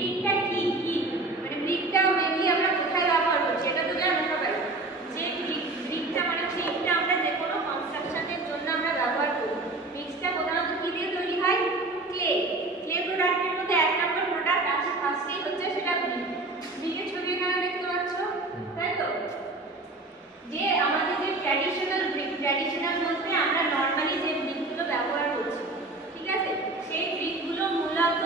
ব্রিকটা কি কি মানে ব্রিকটা মেইনলি আমরা কোথায় ব্যবহার করছি এটা তো জানো সবাই যে ব্রিকটা মানে হচ্ছে ইটটা আমরা যে কোনো কনস্ট্রাকশনের জন্য আমরা ব্যবহার করি ব্রিকটা প্রধানত কি দিয়ে তৈরি হয় ক্লে প্রোডাক্টের মধ্যে এক নম্বর প্রোডাক্ট আছে ফার্স্টেই হচ্ছে সেটা ব্রিক ব্রিকের ছবি এখানে দেখতে পাচ্ছ তাই তো যে আমাদের যে ট্র্যাডিশনাল বলতে আমরা নরমালি যে ব্রিকগুলো ব্যবহার করছি ঠিক আছে সেই ব্রিকগুলো মূলত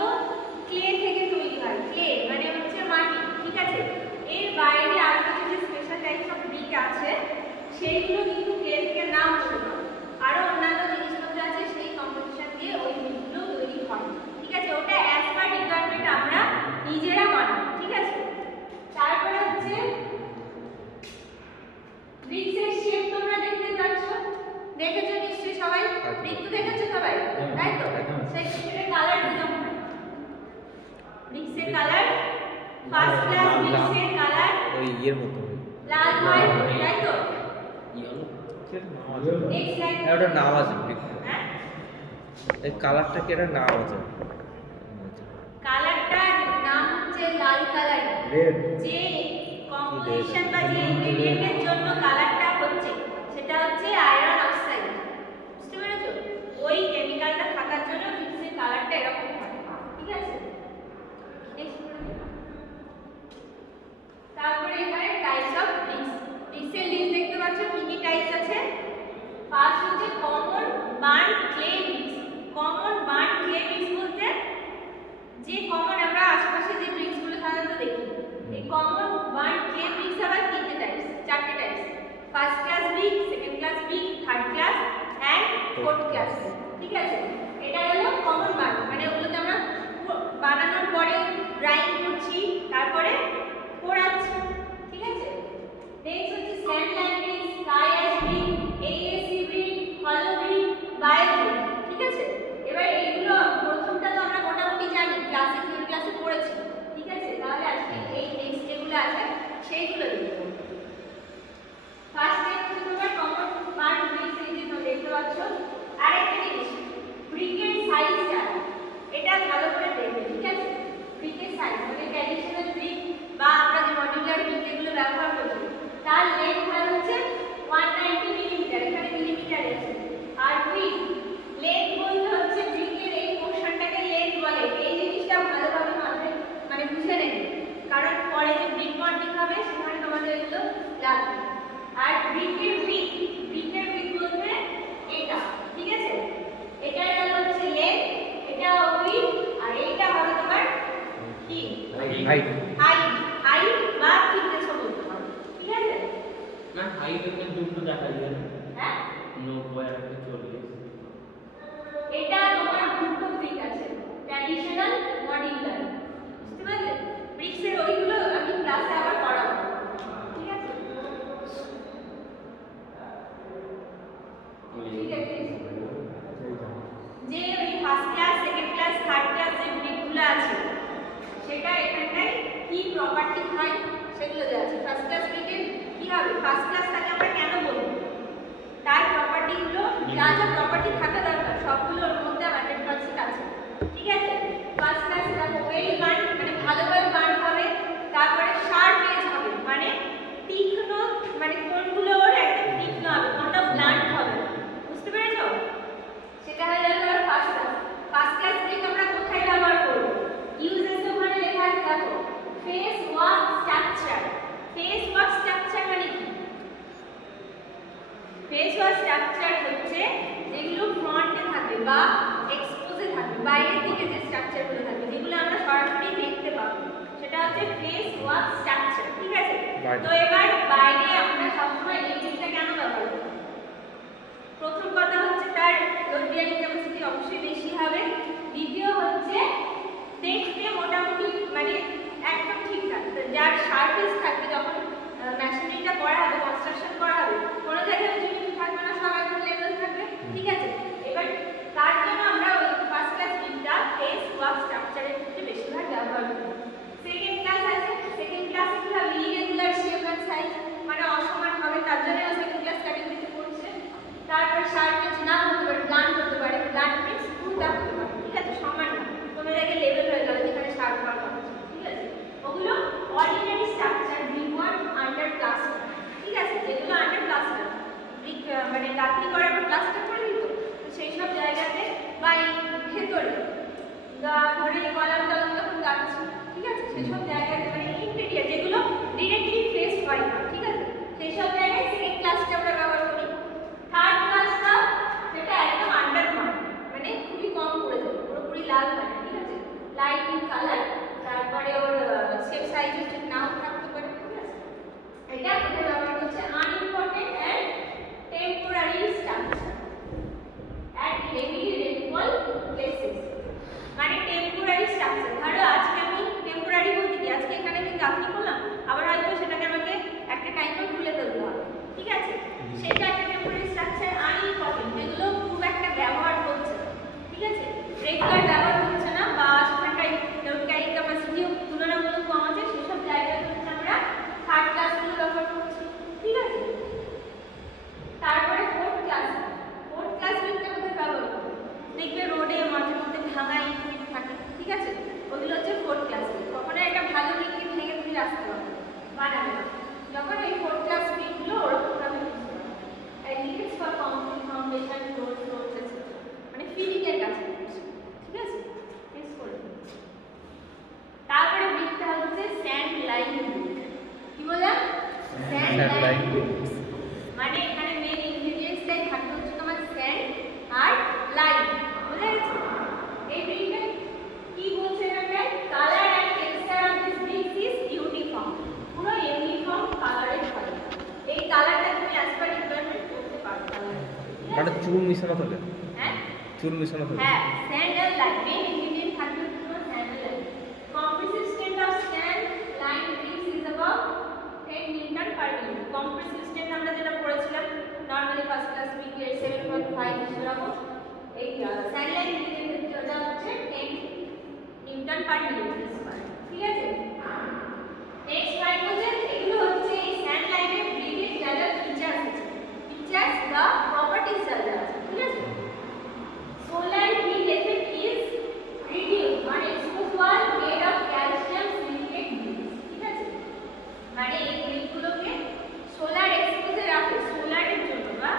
ক্লে থেকে তৈরি হয় ক্লে মানে হচ্ছে মাটি ঠিক আছে এর বাইরে আরো কিছু যে স্পেশাল টাইপস অফ ব্রিক আছে সেইগুলো কিন্তু ক্লে থেকে নাও হতে পারে আরো অন্যান্য জিনিসপত্র আছে সেই কম্পোজিশন দিয়ে ওই ব্রিকগুলো তৈরি হয় ঠিক আছে ওটা অ্যাজ পার রিকোয়ারমেন্ট আমরা নিজেরা বানাই ঠিক আছে তারপরে হচ্ছে ব্রিক্সের শেপ তোমরা দেখতে পাচ্ছ দেখেছো নিশ্চয়ই সবাই ব্রিক তো দেখেছো সবাই তাই তো সেই শেপের কালার দিলাম ব্রিক্সের কালার ফার্স্ট ক্লাস ব্রিক্সের কালার ওই ইয়ের মতো লাল হয় তাই তো ইয়েলো নেক্সট লাইন এটা নাম আছে ব্রিক হ্যাঁ এই কালারটা কি এটা নাম আছে কালারটার নাম হচ্ছে লাল কালার রেড যে কম্পোজিশন বা যে ইনগ্রেডিয়েন্টের জন্য কালারটা হচ্ছে সেটা হচ্ছে আয়রন অক্সাইড বুঝতে পেরেছো ওই কেমিক্যালটা থাকার জন্য ব্রিক্সের কালারটা এরকম হয় ঠিক আছে তারপরে এখানে টাইপস অফ ব্রিক্সের লিস্ট দেখতে পাচ্ছ কি কি টাইপস আছে ফার্স্ট হচ্ছে common burn clay bricks common burn clay bricks বলতে যে কমন আমরা আশেপাশে যে ব্রিক্সগুলো সাধারণত দেখি এই কমন বার্ন ক্লে ব্রিক্স আবার তিনটে টাইপস চারটে types first class brick second class brick third class and fourth class ঠিক আছে এটা হলো কমন বার্ন মানে ওগুলোতে আমরা বানানোর পরে ড্রাইং করছি তারপরে পোড়াচ্ছি ঠিক আছে নেক্সট হচ্ছে sand lime brick sky ash brick ASC brick হলো ব্রিক বায়ো ব্রিক ঠিক আছে এবার এইগুলো প্রথমটা তো আমরা মোটামুটি জানি ক্লাসে থিওরি ক্লাসে পড়েছি ঠিক আছে তাহলে আজকে এই নেক্সট যেগুলো আছে সেইগুলো দেখব ফার্স্ট হচ্ছে তোমার কমন বার্ন ব্রিক্স এই যে দেখতে পাচ্ছ আরেকটা জিনিস ব্রিকের সাইজটা এটা ভালো করে দেখবে ঠিক আছে ব্রিকের সাইজ মানে ট্র্যাডিশনাল ব্রিক বা আমরা যে মডিউলার ব্রিক এগুলো ব্যবহার করছি তার লেন্থ হচ্ছে 190 মিলিমিটার এখানে মিলিমিটার আছে আর উইডথ লেন্থ বলতে হচ্ছে ব্রিকের এই পোরশনটাকে লেন্থ বলে এই জিনিসটা ভালোভাবে মাথায় মানে বুঝে নেবে কারণ পরে যে ব্রিক মডেলিং হবে সেখানে তোমাদের এগুলো লাগবে আর ব্রিকের উইডথ বলতে এটা ঠিক আছে এটা হচ্ছে লেন্থ এটা উইডথ আর এইটা হবে তোমার কি হাইট বা থিকনেস বলতে হবে ঠিক আছে না হাইট এর দুটো দেখা যায় হ্যাঁ 90 আর 40 এটা তোমার দুটো ব্রিক আছে ট্র্যাডিশনাল মডিউলার বুঝতে পারলে ব্রিক্সের ওইগুলো আমি ক্লাসে আবার পড়াবো ঠিক আছে ঠিক আছে যে ওই first class second class third class যে ব্রিকগুলো আছে সেটা এখানটায় কি প্রপার্টি হয় সেগুলো দেওয়া আছে ফার্স্ট ক্লাস ব্রিকের কি হবে ফার্স্ট ক্লাস তাকে আমরা কেন বলবো তার প্রপার্টিগুলো যা যা প্রপার্টি থাকা দরকার সবগুলো ওর মধ্যে 100% আছে ঠিক আছে ফার্স্ট ক্লাস দেখো ওয়েল বার্ন মানে ভালোভাবে বার্ন হবে তারপরে শার্প এজ হবে মানে তীক্ষ্ণ মানে কোনগুলো ওর একদম তীক্ষ্ণ হবে কোনটা ব্লান্ট হবে বুঝতে পেরেছো সেটা হয়ে গেল ফার্স্ট ক্লাস ব্রিক আমরা কোথায় ব্যবহার করব ইউজেস ওখানে লেখা আছে দেখো ফেস ওয়ার্ক স্ট্রাকচার মানে কি ফেস ওয়ার্ক স্ট্রাকচার হচ্ছে যেগুলো ফ্রন্টে থাকবে বা এক্সপোজে থাকবে বাইরের দিকে যে স্ট্রাকচারগুলো থাকবে যেগুলো আমরা সরাসরি দেখতে পাবো সেটা হচ্ছে ফেস ওয়ার্ক স্ট্রাকচার ঠিক আছে তো এবার বাইরে আমরা সবসময় এই জিনিসটা কেন ব্যবহার করি প্রথম কথা হচ্ছে তার লোড বিয়ারিং ক্যাপাসিটি অবশ্যই বেশি হবে দ্বিতীয় হচ্ছে দেখতে মোটামুটি মানে একদম ঠিকঠাক যার সারফেস থাকবে যখন মেশিনারিটা করা হবে কনস্ট্রাকশন করা হবে কোনো জায়গায় জুড়ি থাকবে না সব একদম লেভেল থাকবে ঠিক আছে এবার তার জন্য আমরা ওই ফার্স্ট ক্লাস ব্রিকটা ফেস ওয়ার্ক স্ট্রাকচারের ক্ষেত্রে বেশিরভাগ ব্যবহার করি সেকেন্ড ক্লাস আছে সেকেন্ড ক্লাসে কি হবে ইরেগুলার শেপ এন্ড সাইজ মানে অসমান হবে তার জন্য সেকেন্ড ক্লাস ক্যাটাগরিতে পড়ছে তারপর শার্পেজ না হতে পারে গান হতে পারে গান মিক্স পুরোটা হতে পারে ঠিক আছে সমান না কোনো জায়গায় লেভেল হয়ে গেল যেখানে শার্প হওয়ার কথা ধরে কলাম যখন গাচ্ছি, ঠিক আছে, সেসব জায়গায় মানে ইন্টেরিয়ার যেগুলো ডিরেক্টলি ফেস হয় না, ঠিক আছে, সেই সব জায়গায় সেকেন্ড ক্লাসটা আমরা ব্যবহার করি। থার্ড ক্লাসটা যেটা একদম আন্ডারমার্ক, মানে খুবই কম পড়ে যাবে, পুরোপুরি লাল হয় না, ঠিক আছে, লাইট ইন কালার, তারপরে ওর শেপ সাইজও ঠিক নাও থাকতে পারে, ঠিক আছে। এটা কোথায় ব্যবহার করছে? Unimportant and temporary structure at heavily rainfall places, মানে টেম্পোরারি স্ট্রাকচার। ধরো আজকে আমি টেম্পোরারি বলতে কি, আজকে এখানে আমি গাঁথনি করলাম, আবার হয়তো সেটাকে আমাকে একটা টাইমে খুলে ফেলতে হবে, ঠিক আছে, সেটা একটা টেম্পোরারি স্ট্রাকচার। আনইম্পর্টেন্ট যেগুলো খুব একটা ব্যবহার হচ্ছে না, ঠিক আছে, রেগুলার ব্যবহার হচ্ছে না বা সেখানটায় ক্যারি ক্যাপাসিটিও তুলনামূলক কম আছে, সেসব জায়গায় হচ্ছে আমরা থার্ড ক্লাসগুলো ব্যবহার করছি, ঠিক আছে। তারপরে ফোর্থ ক্লাস উইকটা কোথায় ব্যবহার করব? দেখবে রোডে মাঝে মধ্যে ভাঙা ইট থাকে, ঠিক আছে, ওগুলো হচ্ছে ফোর্থ ক্লাস উইক। কখনো একটা ভালো উইককে ভেঙে তুমি রাখতে পারবে বানাবে না, যখন এই ফোর্থ ক্লাস উইকগুলো ওরকমভাবে leakage for concrete foundation road মানে ফিলিং এর কাছে করছে, ঠিক আছে, মিস করে। তারপরে উইকটা হচ্ছে স্যান্ড লাইন উইক। কি বললাম? স্যান্ড লাইন উইক, মানে এখানে মেন ইনগ্রেডিয়েন্টসটাই থাকবে হচ্ছে তোমার স্যান্ড আর লাইন, বুঝে গেছো? এই ব্রিকটা কি বলছে এখানে? Colour and texture of this brick is uniform, পুরো ইউনিফর্ম কালারের হয়। এই কালারটা তুমি অ্যাজ পার রিকোয়ারমেন্ট করতে পারো, মানে চুন মিশানো থাকে। হ্যাঁ চুন মিশানো থাকে। হ্যাঁ, স্যান্ড আর লাইন মেন ইনগ্রেডিয়েন্ট থাকবে পুরো স্যান্ড আর lime. Compressive strength of sand lime bricks is about 10 newton per millimetre. Compressive strength আমরা যেটা পড়েছিলাম নরমালি ফার্স্ট ক্লাস উইকের 7.5 এরকম, এই স্যান্ড লাইন ব্রিকের ক্ষেত্রে ওটা হচ্ছে 10 নিউটন পার মিলিমিটার, ঠিক আছে। নেক্সট পয়েন্ট হচ্ছে এগুলো হচ্ছে এই স্যান্ড লাইনের ব্রিকের যা যা ফিচারস আছে, ফিচারস বা প্রপার্টিজ যা যা আছে, ঠিক আছে। Solar heat effect is reduced on expose wall made of calcium silicate bricks, ঠিক আছে, মানে এই ব্রিকগুলোকে সোলার এক্সপোজে রাখে, সোলারের জন্য বা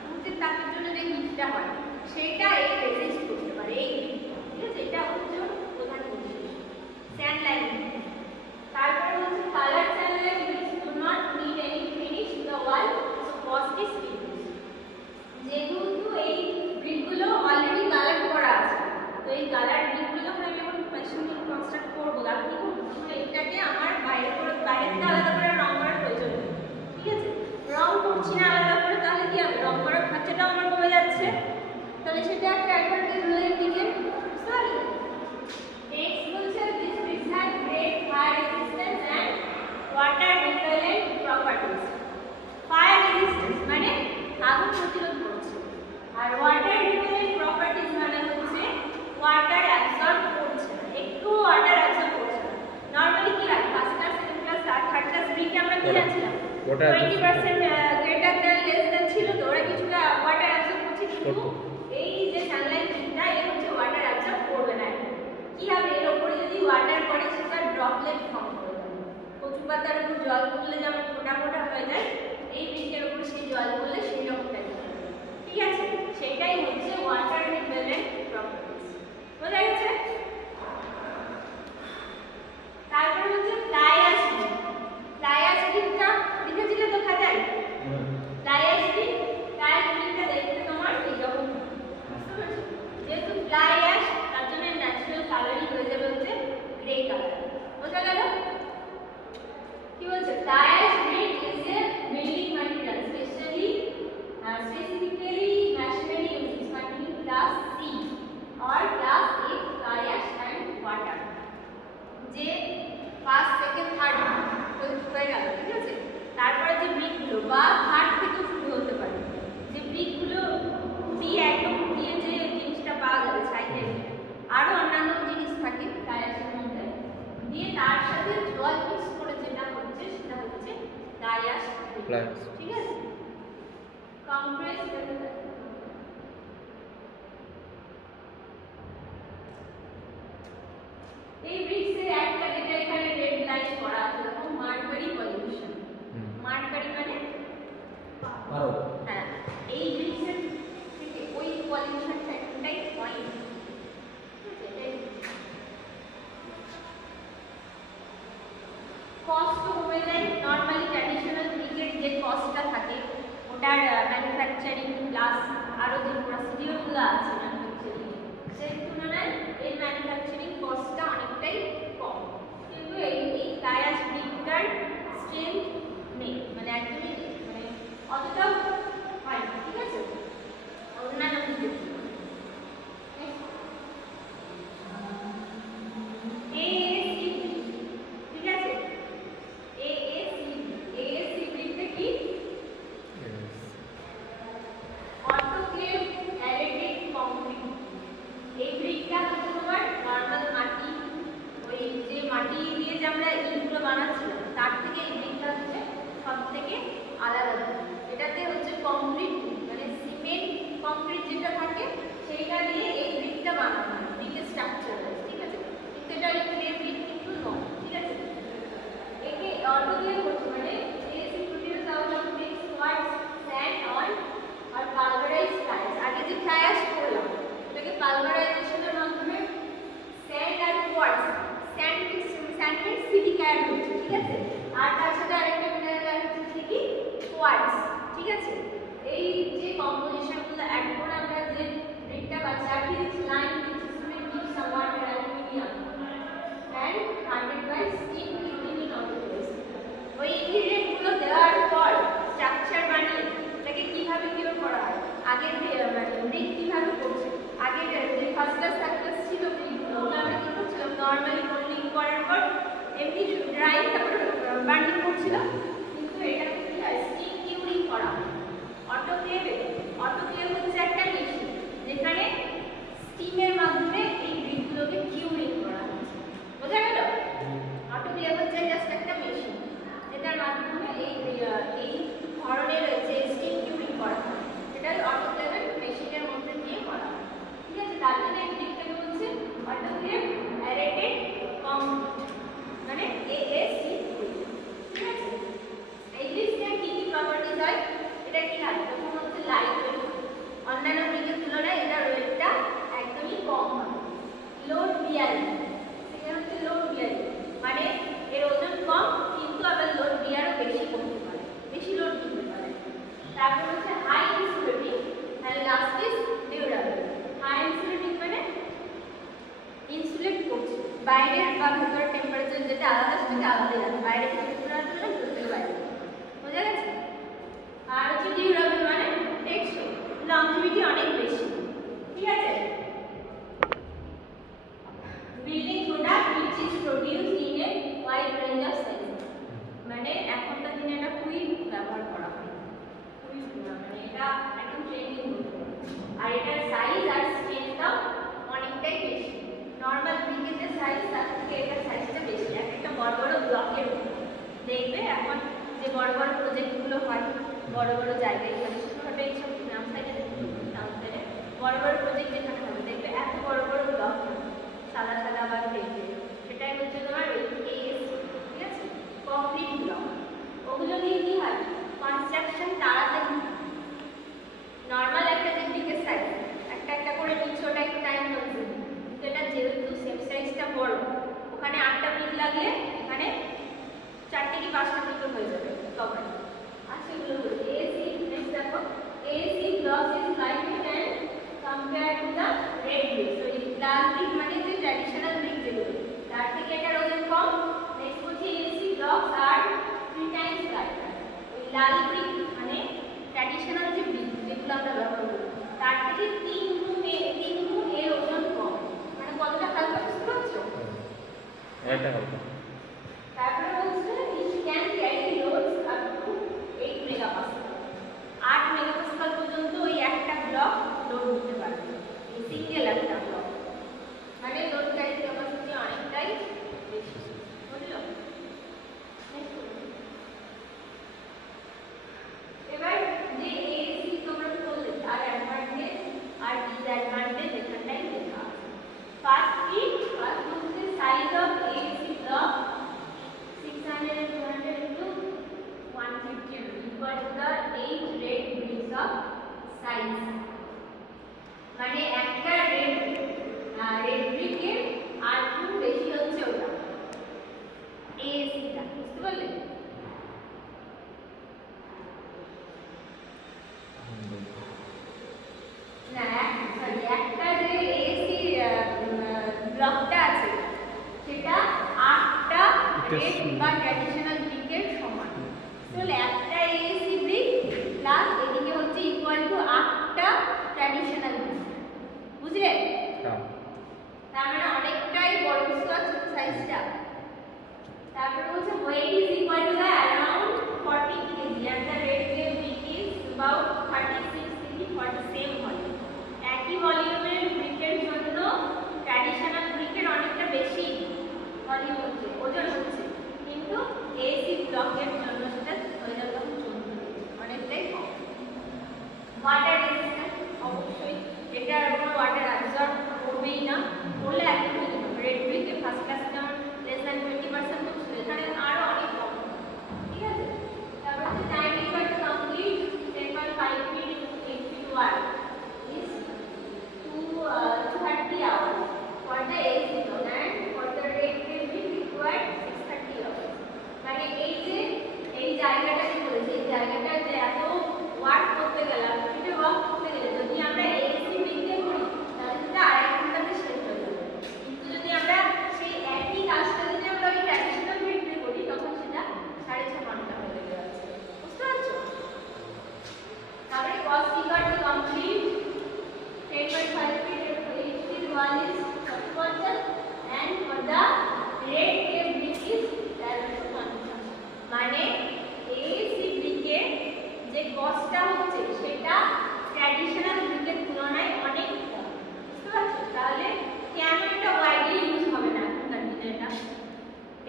সূর্যের তাপের জন্য যে হিটটা হয় সেটা এই রেজিস্ট করতে পারে এই ব্রিকটা, ঠিক আছে, এটা হচ্ছে প্রধান বৈশিষ্ট্য স্যান্ড লাইন। তারপরে হচ্ছে colour sand lime bricks do not need any finish the wall, so cost is reduced. যেহেতু এই ব্রিকগুলো অলরেডি কালার করা আছে, তো এই কালার ব্রিকগুলো যখন আমি এখন মেশিনে কনস্ট্রাক্ট করবো, গাঁথনি করবো, তখন এটাকে আমার বাইরে থেকে আলাদা করে রং করার প্রয়োজন নেই, ঠিক আছে, রং করছি না আলাদা করে, তাহলে কি হবে, রং করার খরচাটাও আমার কমে যাচ্ছে, তাহলে সেটা একটা অ্যাডভান্টেজ হয়ে দিকে, বুঝতে পারলে। নেক্সট বলছে this bricks have great fire resistance and water repellent properties. Fire resistance মানে আগুন প্রতিরোধ করছে, আর ওয়াটার রিপেলেন্ট প্রপার্টিজ মানে হচ্ছে ওয়াটার অ্যাবসর্ব করছে না, একটু ওয়াটার অ্যাবসর্ব করছে না। নরমালি কি হয়, first class, second class, third class ব্রিকে আমরা কি জানছিলাম, 20% গ্রেটার দ্যান লেস দ্যান ছিল, তো ওরা কিছুটা ওয়াটার অ্যাবসর্ব করছে, কিন্তু এই যে সানলাইট ব্রিকটা এর হচ্ছে ওয়াটার অ্যাবসর্ব করবে না। কি হবে, এর উপরে যদি ওয়াটার পড়ে সেটা ড্রপলেট ফর্ম করে দেবে, কচু পাতার উপর জল পড়লে যেমন ফোঁটা ফোঁটা হয়ে যায়, এই ব্রিকের উপর সেই জল পড়লে সেই রকম টাইপের, ঠিক আছে, সেটাই হচ্ছে ওয়াটার রিপেলেন্ট প্রপার্টিজ, বোঝা গেছে। তারপর হচ্ছে fly ash brick. Fly ash ব্রিকটা দেখেছিলে তো খাতায়? ফ্লাই অ্যাশ ব্রিকটা দেখতে তোমার এইরকম, বুঝতে পারছো? যেহেতু ফ্লাই অ্যাশ তার জন্য ন্যাচারাল কালারই হয়ে যাবে হচ্ছে গ্রে কালার, বোঝা গেল? কি বলছে, fly ash brick is a building material specifically machinery units containing class C or class A fly ash and water, যে ফার্স্ট সেকেন্ড থার্ড হয়ে গেল, ঠিক আছে। তারপরে যে ব্রিকগুলো বা থার্ড থেকে শুরু হতে পারে, যে ব্রিকগুলো দিয়ে একদম দিয়ে যে জিনিসটা পাওয়া যাবে সাইডে, আরো অন্যান্য জিনিস থাকে ফ্লাই অ্যাশের মধ্যে, দিয়ে তার সাথে জল মিক্স করে যেটা হচ্ছে সেটা হচ্ছে ফ্লাই অ্যাশ, ঠিক আছে। compressed এই ব্রিক্সের একটা যেটা এখানে রেড লাইন করা আছে, দেখো মার্কারি পলিউশন। মার্কারি মানে হ্যাঁ, এই ব্রিক্সের থেকে ওই পলিউশনটা একটাই পয়েন্ট, ঠিক আছে, এটার ম্যানুফ্যাকচারিং প্লাস আরও যে প্রসিডিওরগুলো আছে ম্যানুফ্যাকচারিং সেই তুলনায় এর ম্যানুফ্যাকচারিং কস্টটা অনেকটাই কম, কিন্তু এই ফ্লাই অ্যাশ ব্রিকটার স্ট্রেংথ নেই, মানে একদমই নেই, মানে অতটাও হয় না, ঠিক আছে অন্যান্য ব্রিকের তুলনায়। রেড বা ট্র্যাডিশনাল ব্রিকের সমান। তাহলে একটা এএসি ব্রিক প্লাস এদিকে হচ্ছে ইকুয়াল টু 8টা ট্র্যাডিশনাল ব্রিক, বুঝলে? হ্যাঁ। তার মানে অনেকটাই বড় কিছু আছে সাইজটা। তারপরে হচ্ছে weight is equal to the around 40 kg and the red clay brick is about 36 kg for the same volume. একই ভলিউমের ব্রিকের জন্য ট্র্যাডিশনাল ব্রিকের অনেকটা বেশি ভলিউম হচ্ছে, ওজন হচ্ছে, কিন্তু এসি ব্লকের জন্য সেটা হয়ে যাবে তখন 14 kg, অনেকটাই কম। ওয়াটার রেজিস্ট্যান্ট অবশ্যই এটা কোনো ওয়াটার অ্যাবজর্ব করবেই না, করলে একদমই রেড ব্রিকের ফার্স্ট ক্লাস যেমন less than 20% তো এখানে আরো অনেক কম, ঠিক আছে? তারপর হচ্ছে time required to complete 10.5 feet into 8 feet wide is 230 hours for the AC zone and for the red clay brick required 630 hours. মানে এই জায়গাটা কি বলেছে, এই জায়গাটা যে এত ওয়ার্ক করতে গেলাম, এটা ওয়ার্ক করতে গেলে যদি আমরা এসি ব্রিক দিয়ে করি তাহলে সেটা আড়াই ঘন্টাতে শেষ হয়ে যাবে, কিন্তু যদি আমরা সেই একই কাজটা যদি আমরা ওই ট্র্যাডিশনাল ব্রিক দিয়ে করি তখন সেটা 6.5 ঘন্টা হয়ে যাচ্ছে, বুঝতে পারছো? তারপরে cost required to complete 10.5 feet into 8 feet wall is 40% and for the red clay brick is 1350. মানে এসি ব্রিকে যে কস্টটা হচ্ছে সেটা ট্র্যাডিশনাল ব্রিকের তুলনায় অনেক কম, বুঝতে পারছো? তাহলে কেন এটা ওয়াইডলি ইউজ হবে না এখনকার দিনে? এটা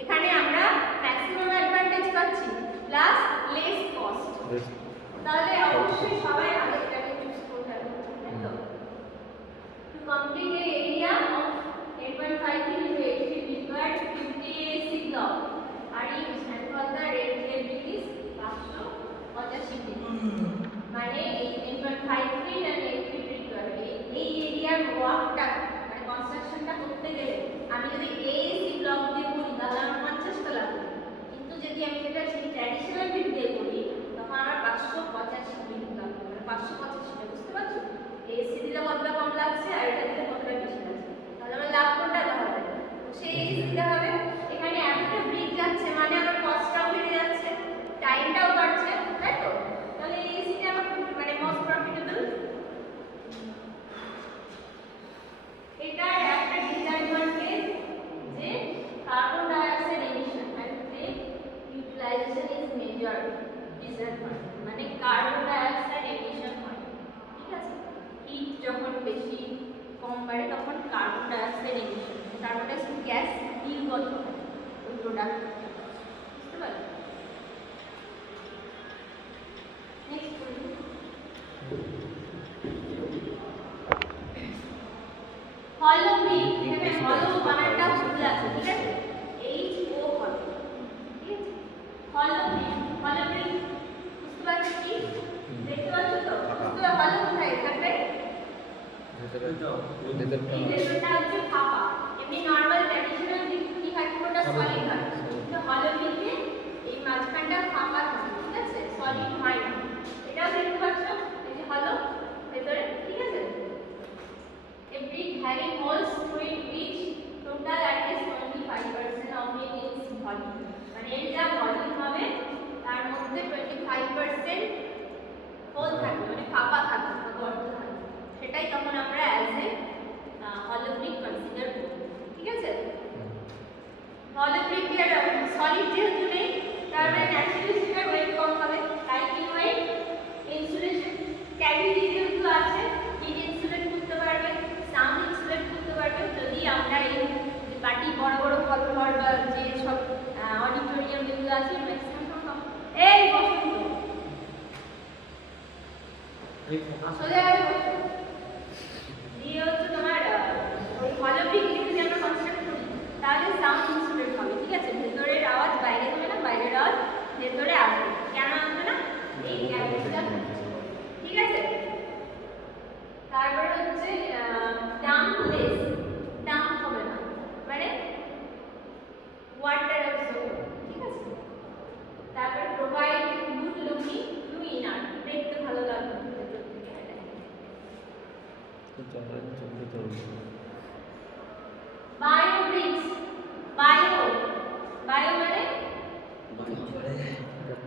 এখানে আমরা ম্যাক্সিমাম অ্যাডভান্টেজ পাচ্ছি প্লাস লেস কস্ট, তাহলে অবশ্যই সবাই আগেরটাকে চুজ করতে হবে, তাই তো? To complete the area of 8.5 feet into 8 feet required 50 AC block are used and for the red clay brick is 585 feet. মানে 8.5 feet and 8 feet required এই এরিয়ার ওয়ার্কটা মানে কনস্ট্রাকশনটা করতে গেলে আমি যদি এসি ব্লক দিয়ে করি তাহলে আমার 50 টা লাগবে, কিন্তু যদি আমি সেটা সেই ট্র্যাডিশনাল ব্রিক দিয়ে করি তখন আমার 585 ফিট লাগবে, মানে 585 টা, বুঝতে পারছো? এসি দিলে কতটা কম লাগছে আর এটা দিলে কতটা বেশি লাগছে, তাহলে আমার লাভ কোনটা হবে? সেই এসি দিতে হবে। এখানে একটা ব্রিক যাচ্ছে মানে আমার কস্টটাও বেড়ে যাচ্ছে, টাইমটাও বাড়ছে, তাই তো? তাহলে এই এসিটা আমার মানে মোস্ট প্রফিটেবল। এটা একটা ডিসঅ্যাডভান্টেজ যে carbon dioxide emission and flame utilisation is major disadvantage, মানে কার্বন ডাই অক্সাইড এমিশন হয়, ঠিক আছে? হিট যখন বেশি কম বাড়ে তখন carbon dioxide emission, carbon dioxide gas নির্গত হয় ওই প্রোডাক্ট, বুঝতে পারলে? নেক্সট বলি হলো ব্রিক, এখানে হলো বানানটা ভুল আছে, ঠিক আছে? এইচ ও হলো, ঠিক আছে? হলো ব্রিক, হলো ব্রিক বুঝতে পারছো কি? দেখতে পাচ্ছ তো? বুঝতে হলো কোথায় থাকবে? এই লেভেলটা হচ্ছে ফাঁপা, এমনি নরমাল ট্র্যাডিশনাল ব্রিক কি থাকে ওটা সলিড হয়, কিন্তু হলো ব্রিকে এই মাঝখানটা ফাঁপা থাকে, ঠিক আছে? সলিড হয় না, এটাও দেখতে পাচ্ছ এই যে হলো ভেতরে, ঠিক আছে? A brick having holes through it which total at least 25% of it is volume. মানে এর যা ভলিউম হবে তার মধ্যে 25% হোল থাকবে, মানে ফাঁপা থাকবে, গর্ত থাকবে, সেটাই তখন আমরা অ্যাজ এ হলো ব্রিক কনসিডার করব, ঠিক আছে? হলো ব্রিক এর সলিড যেহেতু নেই তার মানে ন্যাচারালি সেটার ওয়েট কম হবে, তাই কি ওয়েট ইনসুলেশন ক্যাভিটি যেহেতু আছে হিট ইনসুলেট করতে পারবে, সাউন্ড ইনসুলেট করতে পারবে। যদি আমরা এই পার্টি বড় বড় হল ঘর বা যে সব অডিটোরিয়াম যেগুলো আছে ম্যাক্সিমাম এই বসন্ত আসলে দিয়ে হচ্ছে তোমার ওই হলো ব্রিক যদি আমরা কনস্ট্রাক্ট করি তাহলে সাউন্ড ইনসুলেট হবে, ঠিক আছে? ভেতরের আওয়াজ বাইরে হবে না, বাইরের আওয়াজ ভেতরে আসবে, কেন আসবে না? এই ক্যাভিটিটা, ঠিক আছে? তারপরে হচ্ছে ডাম্পলেস, ডাম্প হবে না মানে ওয়াটার অ্যাবজর্ব, ঠিক আছে? তারপর provide good looking to inner, দেখতে ভালো লাগবে ভেতর থেকে,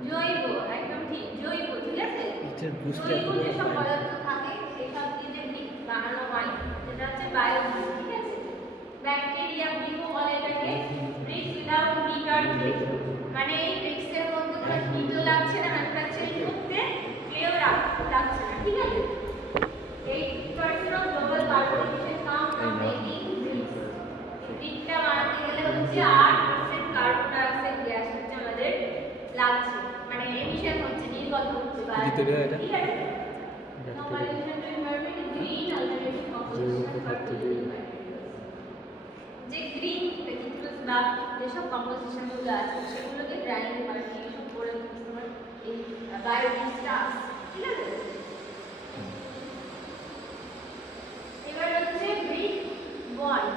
জৈব, একদম ঠিক, জৈব, ঠিক আছে? এটার বুঝতে জৈব যেসব পদার্থ থাকে সেসব দিয়ে যে ব্রিক্স বানানো হয় সেটা হচ্ছে বায়োব্রিক্স, ঠিক আছে? ব্যাকটেরিয়া ব্রিক বলে এটাকে, bricks without heat or clay, মানে এই ব্রিক্সের মধ্যে কোনো হিটও লাগছে না, ম্যানুফ্যাকচারিং করতে ক্লেও লাগছে না, ঠিক আছে? 80% of global carbon emission comes from making bricks. ব্রিকটা বানাতে গেলে হচ্ছে 8% কার্বন ডাই অক্সাইড গ্যাস হচ্ছে আমাদের লাগছে, মানে এমিশন হচ্ছে, নির্গত হচ্ছে ভিতরে এটা? ঠিক আছে? No pollution to environment, green alternative composition for the যে গ্রিন ভেজিটেবলস বা যেসব কম্পোজিশন গুলো আছে সেগুলোকে ড্রাইং মানে এইসব করে তোমার এই বায়োগ্যাসটা আসছে, ঠিক আছে? এবার হচ্ছে ব্রিক বন্ড,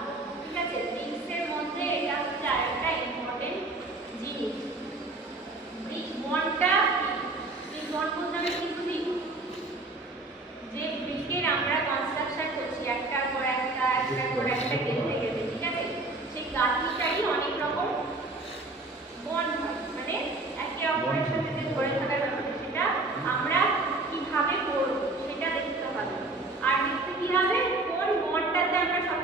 ঠিক আছে? ব্রিক্সের মধ্যে এটা হচ্ছে আরেকটা ইম্পর্টেন্ট জিনিস। ব্রিক বন্ডটা, ব্রিক বন্ড বলতে আমি কি বুঝি? যে ব্রিকের আমরা কনস্ট্রাকশন করছি একটার পর একটা গেঁথে গেঁথে, ঠিক আছে? সেই গাঁথনিটাই অনেক রকম বন্ড হয়, মানে একে অপরের সাথে যে ধরে থাকার ব্যাপারটা সেটা আমরা কিভাবে করব সেটা দেখতে হবে। আর দেখতে কি হবে কোন বন্ডটাতে আমরা সব